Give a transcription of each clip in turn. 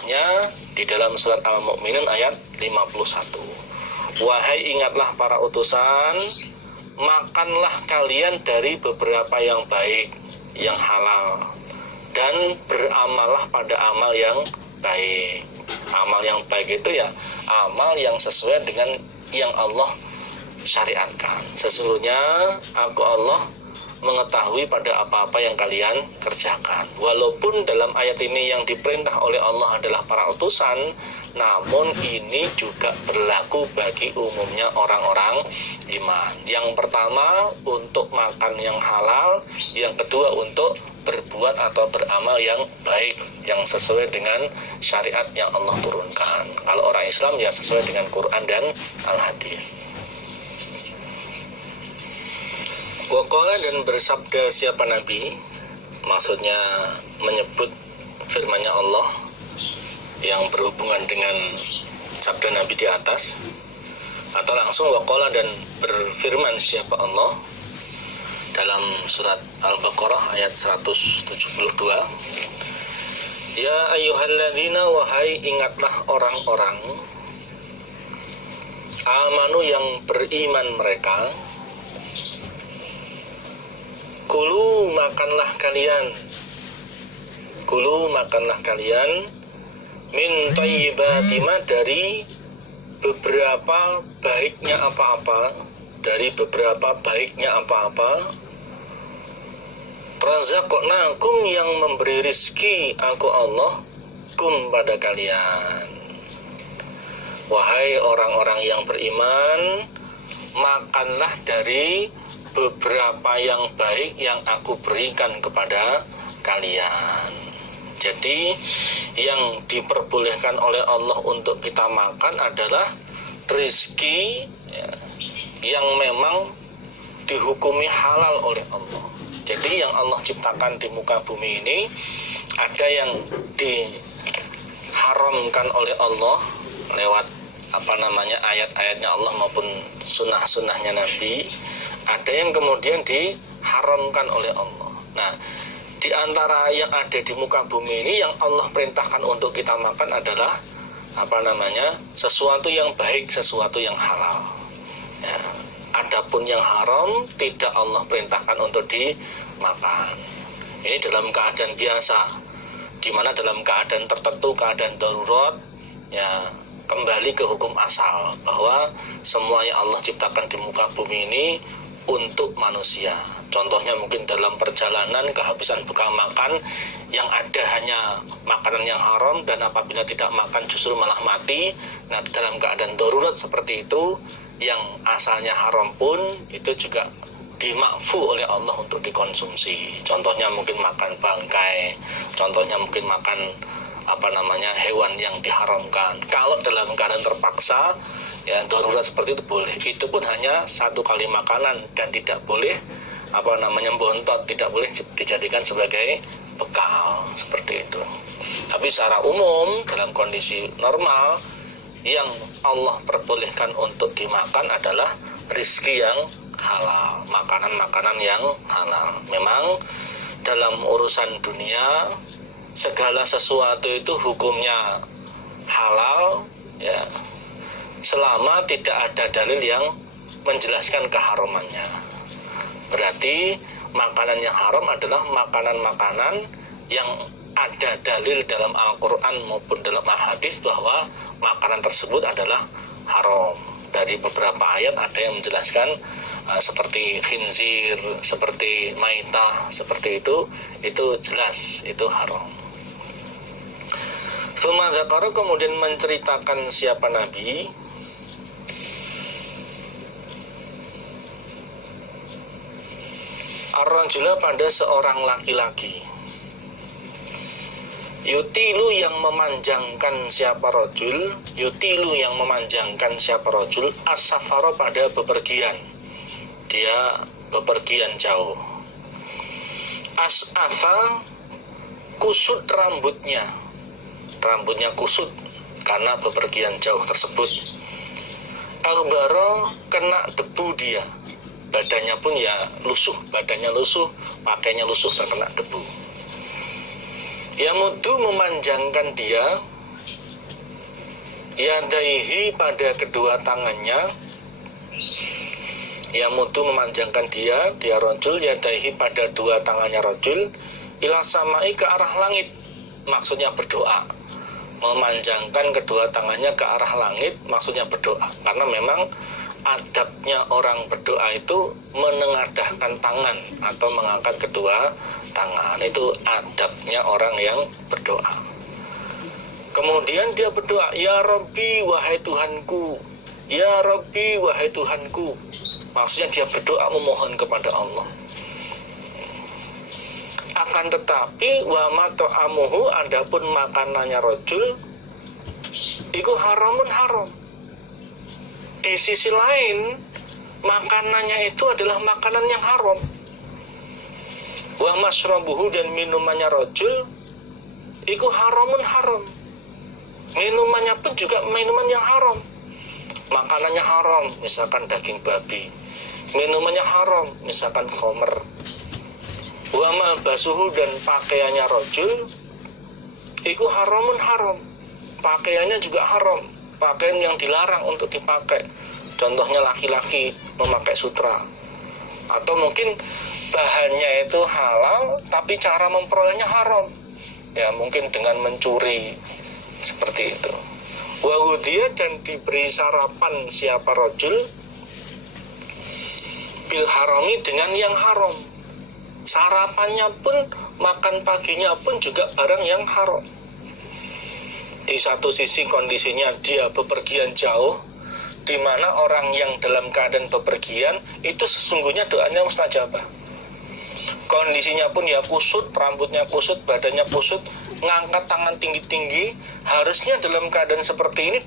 contohnya di dalam surat Al-Mu'minun ayat 51. Wahai ingatlah para utusan, makanlah kalian dari beberapa yang baik, yang halal, dan beramallah pada amal yang baik. Amal yang baik itu ya amal yang sesuai dengan yang Allah syariatkan. Sesungguhnya aku Allah mengetahui pada apa-apa yang kalian kerjakan. Walaupun dalam ayat ini yang diperintah oleh Allah adalah para utusan, namun ini juga berlaku bagi umumnya orang-orang iman. Yang pertama untuk makan yang halal, yang kedua untuk berbuat atau beramal yang baik, yang sesuai dengan syariat yang Allah turunkan. Kalau orang Islam ya sesuai dengan Quran dan Al-Hadis. Waqala, dan bersabda siapa Nabi, maksudnya menyebut firman-Nya Allah yang berhubungan dengan sabda Nabi di atas, atau langsung waqala, dan berfirman siapa Allah dalam surat Al-Baqarah ayat 172. Ya ayyuhalladzina, wahai ingatlah orang-orang amanu yang beriman mereka, Kulu makanlah kalian min thayyibati ma, dari beberapa baiknya apa-apa, razaqnakum, yang memberi rizki aku Allah kum pada kalian. Wahai orang-orang yang beriman, makanlah dari beberapa yang baik yang aku berikan kepada kalian. Jadi yang diperbolehkan oleh Allah untuk kita makan adalah rizki yang memang dihukumi halal oleh Allah. Jadi yang Allah ciptakan di muka bumi ini ada yang diharamkan oleh Allah lewat ayat-ayatnya Allah maupun sunnah-sunnahnya Nabi. Ada yang kemudian diharamkan oleh Allah. Nah, di antara yang ada di muka bumi ini yang Allah perintahkan untuk kita makan adalah sesuatu yang baik, sesuatu yang halal. Ya. Adapun yang haram tidak Allah perintahkan untuk dimakan. Ini dalam keadaan biasa, di mana dalam keadaan tertentu, keadaan darurat, ya kembali ke hukum asal bahwa semua yang Allah ciptakan di muka bumi ini untuk manusia. Contohnya mungkin dalam perjalanan kehabisan bekal makan, yang ada hanya makanan yang haram, dan apabila tidak makan justru malah mati. Nah, dalam keadaan darurat seperti itu, yang asalnya haram pun itu juga dimakfu oleh Allah untuk dikonsumsi. Contohnya mungkin makan bangkai, contohnya mungkin makan hewan yang diharamkan. Kalau dalam keadaan terpaksa, ya darurat seperti itu boleh. Itu pun hanya satu kali makanan dan tidak boleh bontot, tidak boleh dijadikan sebagai bekal seperti itu. Tapi secara umum dalam kondisi normal yang Allah perbolehkan untuk dimakan adalah rizki yang halal, makanan-makanan yang halal. Memang dalam urusan dunia segala sesuatu itu hukumnya halal, ya, selama tidak ada dalil yang menjelaskan keharamannya. Berarti makanan yang haram adalah makanan-makanan yang ada dalil dalam Al-Quran maupun dalam Al-Hadis bahwa makanan tersebut adalah haram. Dari beberapa ayat ada yang menjelaskan seperti khinzir, seperti maitah, seperti itu jelas itu haram. Tsumma dzakara, kemudian menceritakan siapa Nabi ar-rajula, pada seorang laki-laki, yutilu, yang memanjangkan siapa rajul, as-safara, pada bepergian, dia bepergian jauh. As'afa, kusut rambutnya kusut karena bepergian jauh tersebut. Albaro, kena debu dia, badannya pun ya lusuh, pakainya lusuh terkena debu. Yamudu, memanjangkan dia yadaihi pada kedua tangannya, yamudu memanjangkan dia rojul, yadaihi pada dua tangannya rojul, ila samai ke arah langit, maksudnya berdoa. Memanjangkan kedua tangannya ke arah langit maksudnya berdoa, karena memang adabnya orang berdoa itu menengadahkan tangan atau mengangkat kedua tangan. Itu adabnya orang yang berdoa. Kemudian dia berdoa, ya Rabbi wahai Tuhanku, ya Rabbi wahai Tuhanku. Maksudnya dia berdoa memohon kepada Allah. Akan tetapi wa mat'amuhu, adapun makanannya rojul iku haramun, haram. Di sisi lain makanannya itu adalah makanan yang haram. Wa masyrabuhu, dan minumannya rojul iku haramun, haram. Minumannya pun juga minuman yang haram. Makanannya haram, misalkan daging babi. Minumannya haram, misalkan khamr. Wa malbasuhu, dan pakaiannya rojul iku haramun, haram. Pakaiannya juga haram, pakaian yang dilarang untuk dipakai. Contohnya laki-laki memakai sutra. Atau mungkin bahannya itu halal tapi cara memperolehnya haram. Ya, mungkin dengan mencuri, seperti itu. Wa hudiya, dan diberi sarapan siapa rojul bil harami, dengan yang haram. Sarapannya pun, makan paginya pun juga barang yang haram. Di satu sisi kondisinya dia bepergian jauh, di mana orang yang dalam keadaan bepergian itu sesungguhnya doanya mustajabah. Kondisinya pun ya kusut, rambutnya kusut, badannya kusut, ngangkat tangan tinggi-tinggi. Harusnya dalam keadaan seperti ini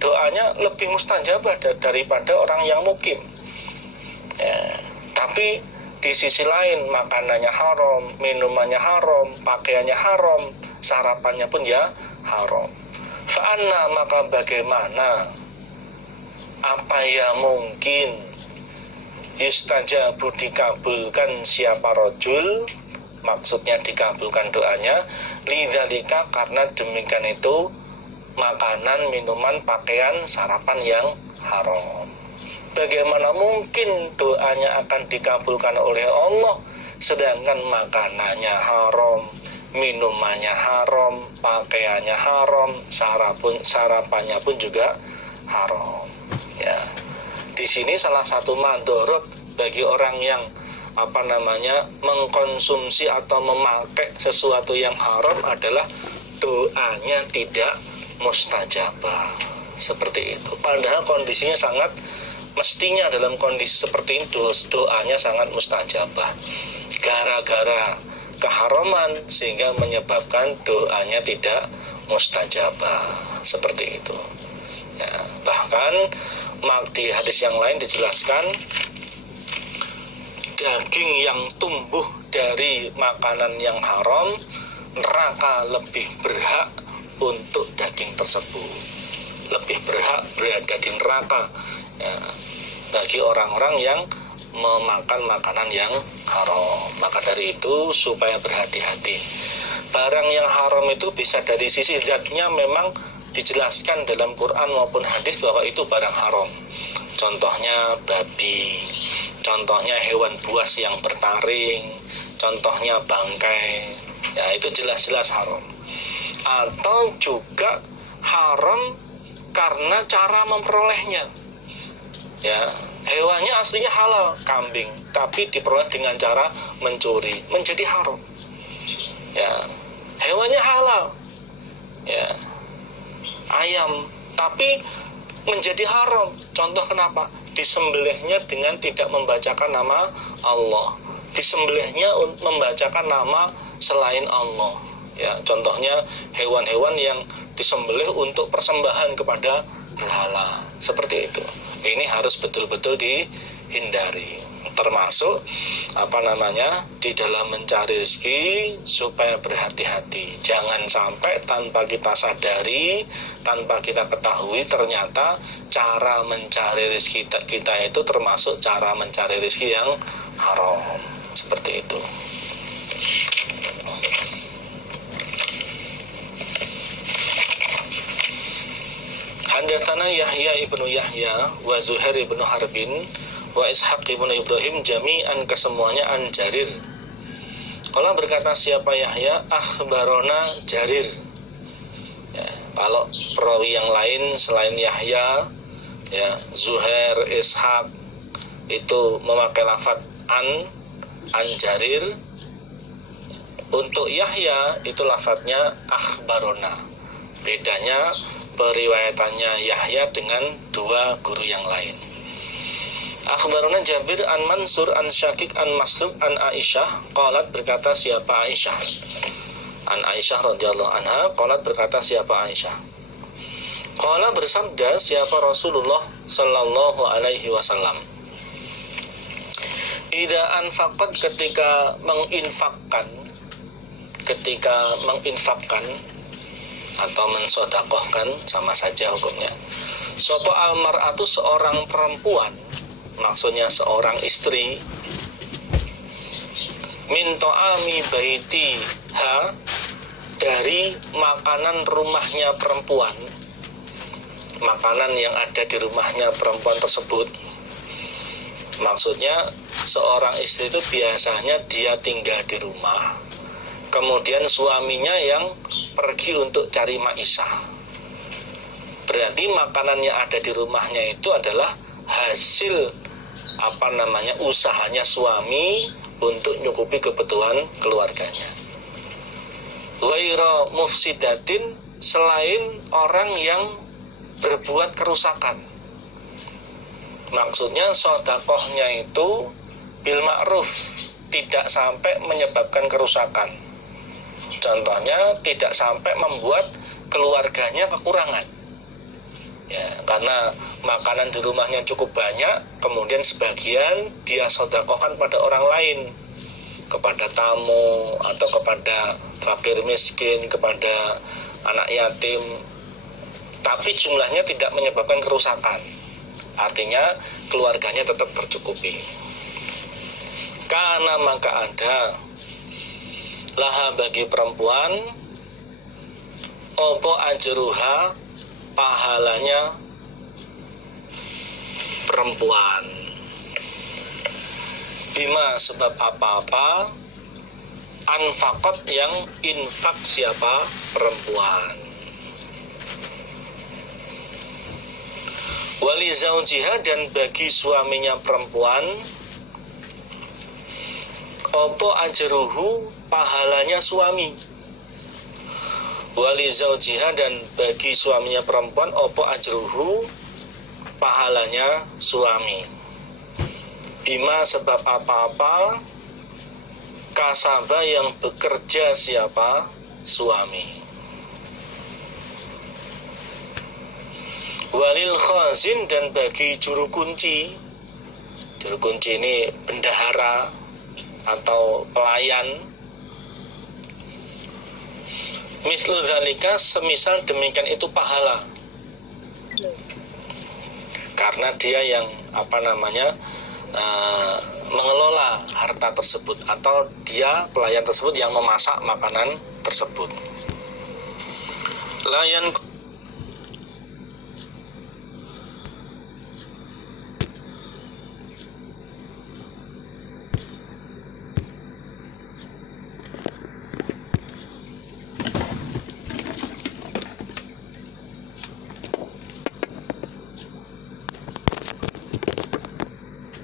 doanya lebih mustajabah daripada orang yang mukim. Ya, tapi di sisi lain makanannya haram, minumannya haram, pakaiannya haram, sarapannya pun ya haram. Fa'anna, maka bagaimana, apa ya mungkin yustajabu, dikabulkan siapa rojul, maksudnya dikabulkan doanya, lidzalika, karena demikian itu makanan, minuman, pakaian, sarapan yang haram. Bagaimana mungkin doanya akan dikabulkan oleh Allah sedangkan makanannya haram, minumannya haram, pakaiannya haram, sarapannya pun juga haram. Ya. Di sini salah satu mandorot bagi orang yang mengkonsumsi atau memakai sesuatu yang haram adalah doanya tidak mustajabah. Seperti itu. Padahal kondisinya sangat, mestinya dalam kondisi seperti itu doanya sangat mustajabah. Gara-gara keharaman sehingga menyebabkan doanya tidak mustajabah. Seperti itu. Ya, bahkan di hadis yang lain dijelaskan daging yang tumbuh dari makanan yang haram, neraka lebih berhak untuk daging tersebut, lebih berhak berada di neraka ya, bagi orang-orang yang memakan makanan yang haram. Maka dari itu supaya berhati-hati. Barang yang haram itu bisa dari sisi zatnya memang dijelaskan dalam Quran maupun hadis bahwa itu barang haram. Contohnya babi, contohnya hewan buas yang bertaring, contohnya bangkai, ya itu jelas-jelas haram. Atau juga haram karena cara memperolehnya. Ya, hewannya aslinya halal, kambing, tapi diperoleh dengan cara mencuri, menjadi haram. Ya, hewannya halal. Ya, ayam, tapi menjadi haram. Contoh kenapa? Disembelihnya dengan tidak membacakan nama Allah, disembelihnya membacakan nama selain Allah. Ya, contohnya hewan-hewan yang disembelih untuk persembahan kepada berhala, seperti itu. Ini harus betul-betul dihindari. Termasuk di dalam mencari rezeki supaya berhati-hati. Jangan sampai tanpa kita sadari, tanpa kita ketahui ternyata cara mencari rezeki kita itu termasuk cara mencari rezeki yang haram. Seperti itu. Hadatsana Yahya ibnu Yahya wa Zuhair ibnu Harbin wa Ishaq ibnu Ibrahim jami'an, kesemuanya an Jarir. Qala berkata siapa Yahya, akhbarona Jarir. Ya, kalau perawi yang lain selain Yahya, ya, Zuhair, Ishaq itu memakai lafaz an Jarir. Untuk Yahya itu lafadznya akhbarona. Bedanya periwayatannya Yahya dengan dua guru yang lain. Akhbarona Jabir an Mansur an Syakik an Masruq an Aisyah qalat, berkata siapa Aisyah, an Aisyah radhiyallahu anha qalat, berkata siapa Aisyah, qala bersabda siapa Rasulullah sallallahu alaihi wasallam, idza anfaqat, ketika menginfakkan atau mensodakohkan, sama saja hukumnya, sopo almar'atu, seorang perempuan, maksudnya seorang istri, min to'ami baitiha, dari makanan rumahnya perempuan, makanan yang ada di rumahnya perempuan tersebut. Maksudnya seorang istri itu biasanya dia tinggal di rumah, kemudian suaminya yang pergi untuk cari maisha. Berarti makanan yang ada di rumahnya itu adalah hasil usahanya suami untuk nyukupi kebutuhan keluarganya. Ghaira mufsidatin, selain orang yang berbuat kerusakan. Maksudnya sodakohnya itu bil ma'ruf, tidak sampai menyebabkan kerusakan. Contohnya tidak sampai membuat keluarganya kekurangan, ya, karena makanan di rumahnya cukup banyak, kemudian sebagian dia sodakohkan pada orang lain, kepada tamu atau kepada fakir miskin, kepada anak yatim, tapi jumlahnya tidak menyebabkan kerusakan, artinya keluarganya tetap tercukupi. Karena maka ada laha, bagi perempuan, opo ajruha, pahalanya perempuan, bima, sebab apa-apa, anfaqat, yang infak siapa perempuan, wali zaujiha, dan bagi suaminya perempuan, opo ajruhu, pahalanya suami, wali zaujiha, dan bagi suaminya perempuan, opo ajruhu, pahalanya suami, bima, sebab apa-apa, kasaba, yang bekerja siapa suami, walil khazin, dan bagi juru kunci. Juru kunci ini bendahara atau pelayan. Mislu dzalika, semisal demikian itu pahala, karena dia yang mengelola harta tersebut, atau dia pelayan tersebut yang memasak makanan tersebut. Layan